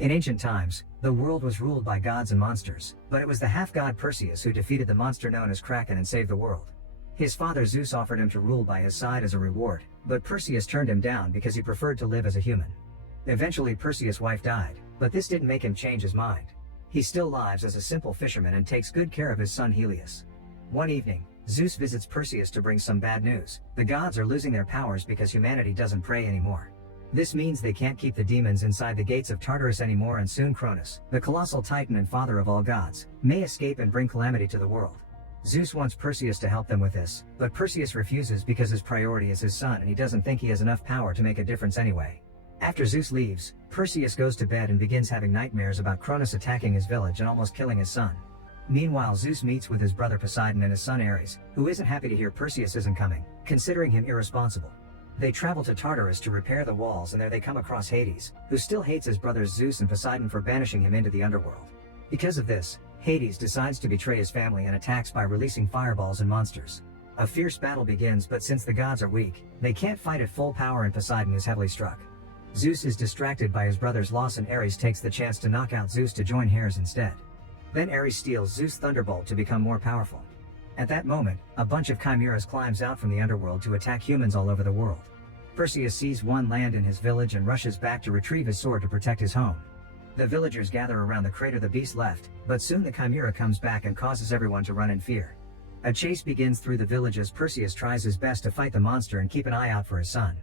In ancient times, the world was ruled by gods and monsters, but it was the half-god Perseus who defeated the monster known as Kraken and saved the world. His father Zeus offered him to rule by his side as a reward, but Perseus turned him down because he preferred to live as a human. Eventually Perseus' wife died, but this didn't make him change his mind. He still lives as a simple fisherman and takes good care of his son Helios. One evening, Zeus visits Perseus to bring some bad news. The gods are losing their powers because humanity doesn't pray anymore. This means they can't keep the demons inside the gates of Tartarus anymore, and soon Kronos, the colossal titan and father of all gods, may escape and bring calamity to the world. Zeus wants Perseus to help them with this, but Perseus refuses because his priority is his son and he doesn't think he has enough power to make a difference anyway. After Zeus leaves, Perseus goes to bed and begins having nightmares about Kronos attacking his village and almost killing his son. Meanwhile, Zeus meets with his brother Poseidon and his son Ares, who isn't happy to hear Perseus isn't coming, considering him irresponsible. They travel to Tartarus to repair the walls, and there they come across Hades, who still hates his brothers Zeus and Poseidon for banishing him into the underworld. Because of this, Hades decides to betray his family and attacks by releasing fireballs and monsters. A fierce battle begins, but since the gods are weak, they can't fight at full power and Poseidon is heavily struck. Zeus is distracted by his brother's loss and Ares takes the chance to knock out Zeus to join Hades instead. Then Ares steals Zeus' thunderbolt to become more powerful. At that moment, a bunch of chimeras climbs out from the underworld to attack humans all over the world. Perseus sees one land in his village and rushes back to retrieve his sword to protect his home. The villagers gather around the crater the beast left, but soon the chimera comes back and causes everyone to run in fear. A chase begins through the village as Perseus tries his best to fight the monster and keep an eye out for his son.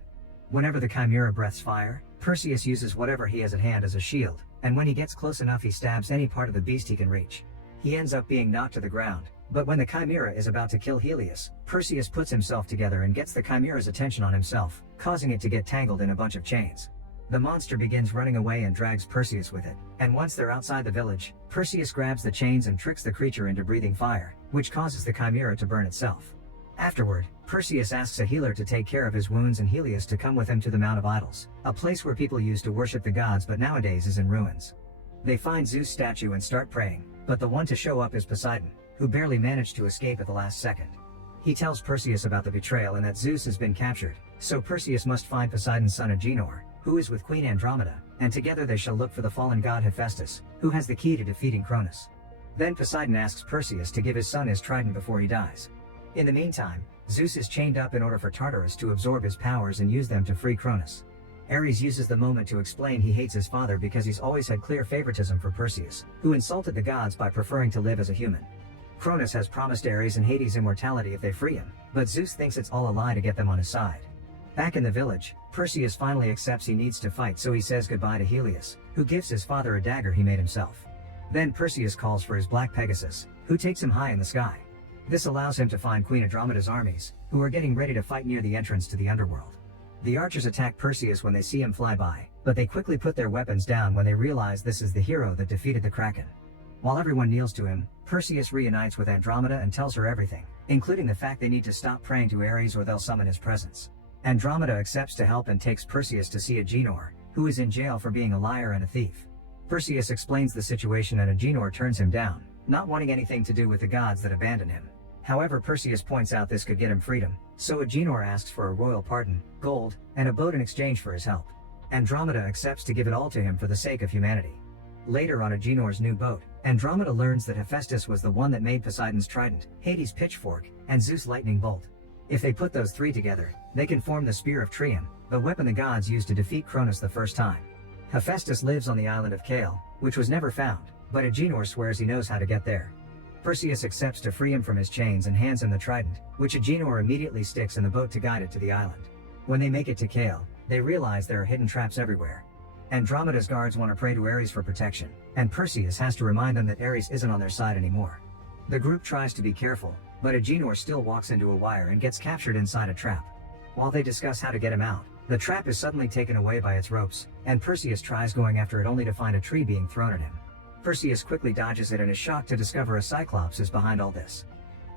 Whenever the chimera breathes fire, Perseus uses whatever he has at hand as a shield, and when he gets close enough he stabs any part of the beast he can reach. He ends up being knocked to the ground, but when the chimera is about to kill Helios, Perseus puts himself together and gets the chimera's attention on himself, causing it to get tangled in a bunch of chains. The monster begins running away and drags Perseus with it, and once they're outside the village, Perseus grabs the chains and tricks the creature into breathing fire, which causes the chimera to burn itself. Afterward, Perseus asks a healer to take care of his wounds and Helios to come with him to the Mount of Idols, a place where people used to worship the gods but nowadays is in ruins. They find Zeus' statue and start praying, but the one to show up is Poseidon, who barely managed to escape at the last second. He tells Perseus about the betrayal and that Zeus has been captured, so Perseus must find Poseidon's son Agenor, who is with Queen Andromeda, and together they shall look for the fallen god Hephaestus, who has the key to defeating Kronos. Then Poseidon asks Perseus to give his son his trident before he dies. In the meantime, Zeus is chained up in order for Tartarus to absorb his powers and use them to free Kronos. Ares uses the moment to explain he hates his father because he's always had clear favoritism for Perseus, who insulted the gods by preferring to live as a human. Kronos has promised Ares and Hades immortality if they free him, but Zeus thinks it's all a lie to get them on his side. Back in the village, Perseus finally accepts he needs to fight, so he says goodbye to Helios, who gives his father a dagger he made himself. Then Perseus calls for his black Pegasus, who takes him high in the sky. This allows him to find Queen Andromeda's armies, who are getting ready to fight near the entrance to the underworld. The archers attack Perseus when they see him fly by, but they quickly put their weapons down when they realize this is the hero that defeated the Kraken. While everyone kneels to him, Perseus reunites with Andromeda and tells her everything, including the fact they need to stop praying to Ares or they'll summon his presence. Andromeda accepts to help and takes Perseus to see Agenor, who is in jail for being a liar and a thief. Perseus explains the situation and Agenor turns him down, not wanting anything to do with the gods that abandoned him. However, Perseus points out this could get him freedom, so Agenor asks for a royal pardon, gold, and a boat in exchange for his help. Andromeda accepts to give it all to him for the sake of humanity. Later on Agenor's new boat, Andromeda learns that Hephaestus was the one that made Poseidon's trident, Hades' pitchfork, and Zeus' lightning bolt. If they put those three together, they can form the Spear of Trium, the weapon the gods used to defeat Kronos the first time. Hephaestus lives on the island of Kale, which was never found, but Agenor swears he knows how to get there. Perseus accepts to free him from his chains and hands him the trident, which Agenor immediately sticks in the boat to guide it to the island. When they make it to Kale, they realize there are hidden traps everywhere. Andromeda's guards want to pray to Ares for protection, and Perseus has to remind them that Ares isn't on their side anymore. The group tries to be careful, but Agenor still walks into a wire and gets captured inside a trap. While they discuss how to get him out, the trap is suddenly taken away by its ropes, and Perseus tries going after it only to find a tree being thrown at him. Perseus quickly dodges it and is shocked to discover a Cyclops is behind all this.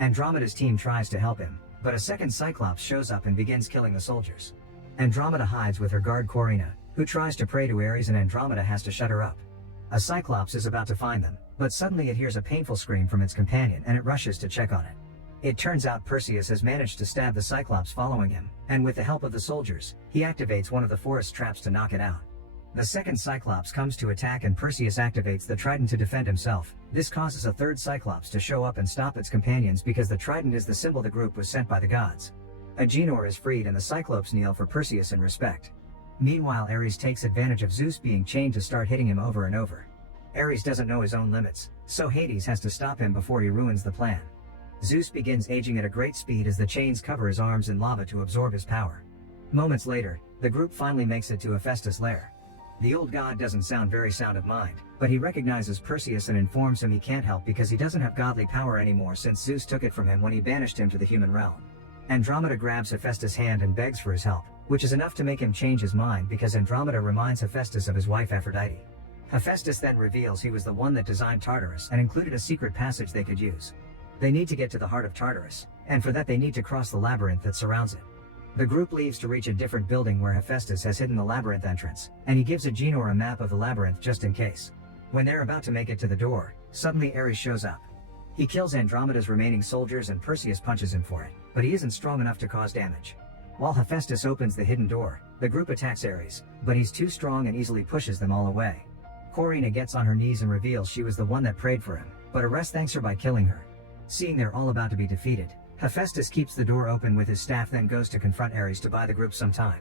Andromeda's team tries to help him, but a second Cyclops shows up and begins killing the soldiers. Andromeda hides with her guard Corina, who tries to pray to Ares and Andromeda has to shut her up. A Cyclops is about to find them, but suddenly it hears a painful scream from its companion and it rushes to check on it. It turns out Perseus has managed to stab the Cyclops following him, and with the help of the soldiers, he activates one of the forest traps to knock it out. The second Cyclops comes to attack and Perseus activates the trident to defend himself. This causes a third Cyclops to show up and stop its companions because the trident is the symbol the group was sent by the gods. Agenor is freed and the Cyclops kneel for Perseus in respect. Meanwhile, Ares takes advantage of Zeus being chained to start hitting him over and over. Ares doesn't know his own limits, so Hades has to stop him before he ruins the plan. Zeus begins aging at a great speed as the chains cover his arms in lava to absorb his power. Moments later, the group finally makes it to Hephaestus' lair. The old god doesn't sound very sound of mind, but he recognizes Perseus and informs him he can't help because he doesn't have godly power anymore since Zeus took it from him when he banished him to the human realm. Andromeda grabs Hephaestus' hand and begs for his help, which is enough to make him change his mind because Andromeda reminds Hephaestus of his wife Aphrodite. Hephaestus then reveals he was the one that designed Tartarus and included a secret passage they could use. They need to get to the heart of Tartarus, and for that they need to cross the labyrinth that surrounds it. The group leaves to reach a different building where Hephaestus has hidden the labyrinth entrance, and he gives Agenor a map of the labyrinth just in case. When they're about to make it to the door, suddenly Ares shows up. He kills Andromeda's remaining soldiers and Perseus punches him for it, but he isn't strong enough to cause damage. While Hephaestus opens the hidden door, the group attacks Ares, but he's too strong and easily pushes them all away. Corina gets on her knees and reveals she was the one that prayed for him, but Ares thanks her by killing her. Seeing they're all about to be defeated, Hephaestus keeps the door open with his staff, then goes to confront Ares to buy the group some time.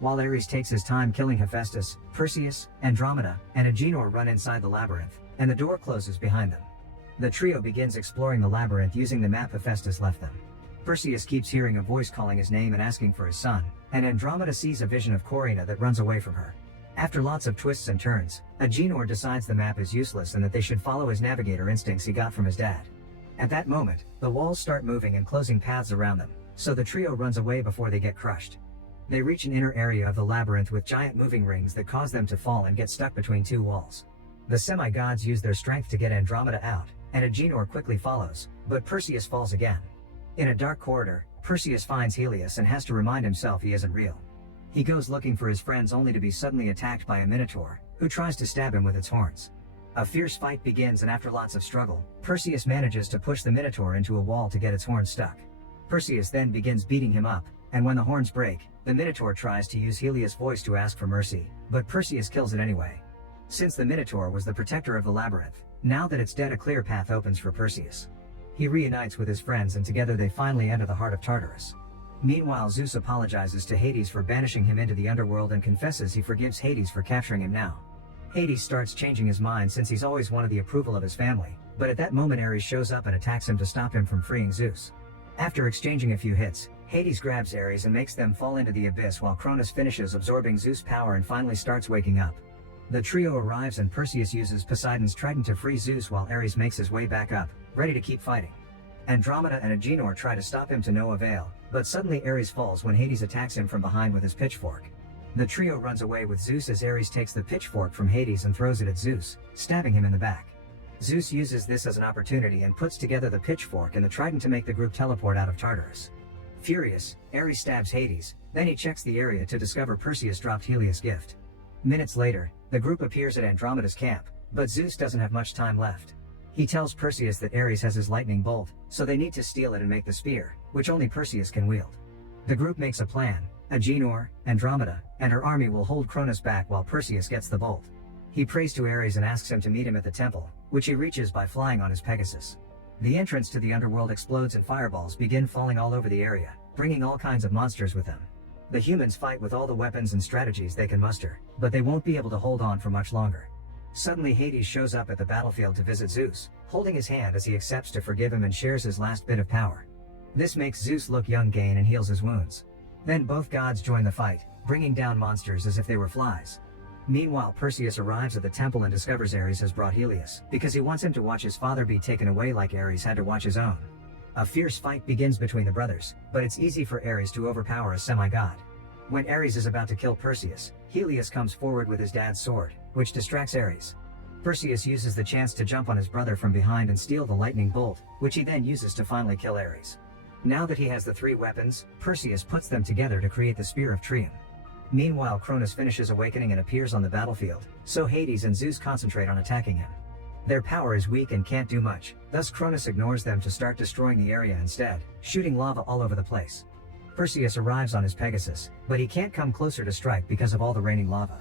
While Ares takes his time killing Hephaestus, Perseus, Andromeda, and Agenor run inside the labyrinth, and the door closes behind them. The trio begins exploring the labyrinth using the map Hephaestus left them. Perseus keeps hearing a voice calling his name and asking for his son, and Andromeda sees a vision of Corina that runs away from her. After lots of twists and turns, Agenor decides the map is useless and that they should follow his navigator instincts he got from his dad. At that moment, the walls start moving and closing paths around them, so the trio runs away before they get crushed. They reach an inner area of the labyrinth with giant moving rings that cause them to fall and get stuck between two walls. The semi-gods use their strength to get Andromeda out, and Agenor quickly follows, but Perseus falls again. In a dark corridor, Perseus finds Helios and has to remind himself he isn't real. He goes looking for his friends only to be suddenly attacked by a minotaur, who tries to stab him with its horns. A fierce fight begins, and after lots of struggle, Perseus manages to push the minotaur into a wall to get its horns stuck. Perseus then begins beating him up, and when the horns break, the minotaur tries to use Helios' voice to ask for mercy, but Perseus kills it anyway. Since the minotaur was the protector of the labyrinth, now that it's dead, a clear path opens for Perseus. He reunites with his friends and together they finally enter the heart of Tartarus. Meanwhile, Zeus apologizes to Hades for banishing him into the underworld and confesses he forgives Hades for capturing him now. Hades starts changing his mind since he's always wanted the approval of his family, but at that moment Ares shows up and attacks him to stop him from freeing Zeus. After exchanging a few hits, Hades grabs Ares and makes them fall into the abyss while Kronos finishes absorbing Zeus' power and finally starts waking up. The trio arrives and Perseus uses Poseidon's trident to free Zeus while Ares makes his way back up, ready to keep fighting. Andromeda and Agenor try to stop him to no avail, but suddenly Ares falls when Hades attacks him from behind with his pitchfork. The trio runs away with Zeus as Ares takes the pitchfork from Hades and throws it at Zeus, stabbing him in the back. Zeus uses this as an opportunity and puts together the pitchfork and the trident to make the group teleport out of Tartarus. Furious, Ares stabs Hades, then he checks the area to discover Perseus dropped Helios' gift. Minutes later, the group appears at Andromeda's camp, but Zeus doesn't have much time left. He tells Perseus that Ares has his lightning bolt, so they need to steal it and make the spear, which only Perseus can wield. The group makes a plan. Agenor, Andromeda, and her army will hold Kronos back while Perseus gets the bolt. He prays to Ares and asks him to meet him at the temple, which he reaches by flying on his Pegasus. The entrance to the underworld explodes and fireballs begin falling all over the area, bringing all kinds of monsters with them. The humans fight with all the weapons and strategies they can muster, but they won't be able to hold on for much longer. Suddenly Hades shows up at the battlefield to visit Zeus, holding his hand as he accepts to forgive him and shares his last bit of power. This makes Zeus look young again and heals his wounds. Then both gods join the fight, bringing down monsters as if they were flies. Meanwhile, Perseus arrives at the temple and discovers Ares has brought Helios, because he wants him to watch his father be taken away like Ares had to watch his own. A fierce fight begins between the brothers, but it's easy for Ares to overpower a semi-god. When Ares is about to kill Perseus, Helios comes forward with his dad's sword, which distracts Ares. Perseus uses the chance to jump on his brother from behind and steal the lightning bolt, which he then uses to finally kill Ares. Now that he has the three weapons, Perseus puts them together to create the Spear of Triumph. Meanwhile, Kronos finishes awakening and appears on the battlefield, so Hades and Zeus concentrate on attacking him. Their power is weak and can't do much, thus Kronos ignores them to start destroying the area instead, shooting lava all over the place. Perseus arrives on his Pegasus, but he can't come closer to strike because of all the raining lava.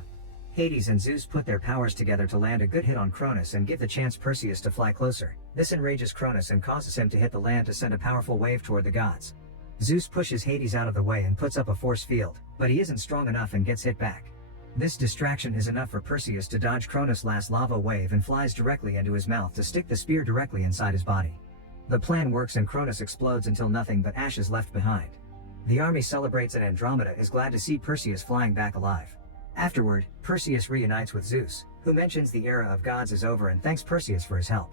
Hades and Zeus put their powers together to land a good hit on Kronos and give the chance Perseus to fly closer. This enrages Kronos and causes him to hit the land to send a powerful wave toward the gods. Zeus pushes Hades out of the way and puts up a force field, but he isn't strong enough and gets hit back. This distraction is enough for Perseus to dodge Kronos' last lava wave and flies directly into his mouth to stick the spear directly inside his body. The plan works and Kronos explodes until nothing but ash is left behind. The army celebrates and Andromeda is glad to see Perseus flying back alive. Afterward, Perseus reunites with Zeus, who mentions the era of gods is over and thanks Perseus for his help.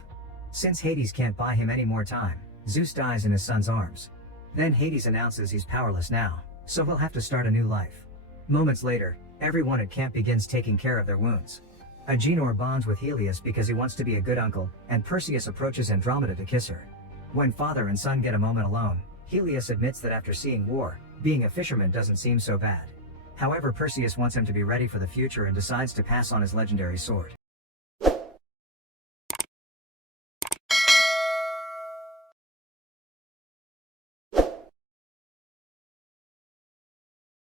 Since Hades can't buy him any more time, Zeus dies in his son's arms. Then Hades announces he's powerless now, so he'll have to start a new life. Moments later, everyone at camp begins taking care of their wounds. Agenor bonds with Helios because he wants to be a good uncle, and Perseus approaches Andromeda to kiss her. When father and son get a moment alone, Helios admits that after seeing war, being a fisherman doesn't seem so bad. However, Perseus wants him to be ready for the future and decides to pass on his legendary sword.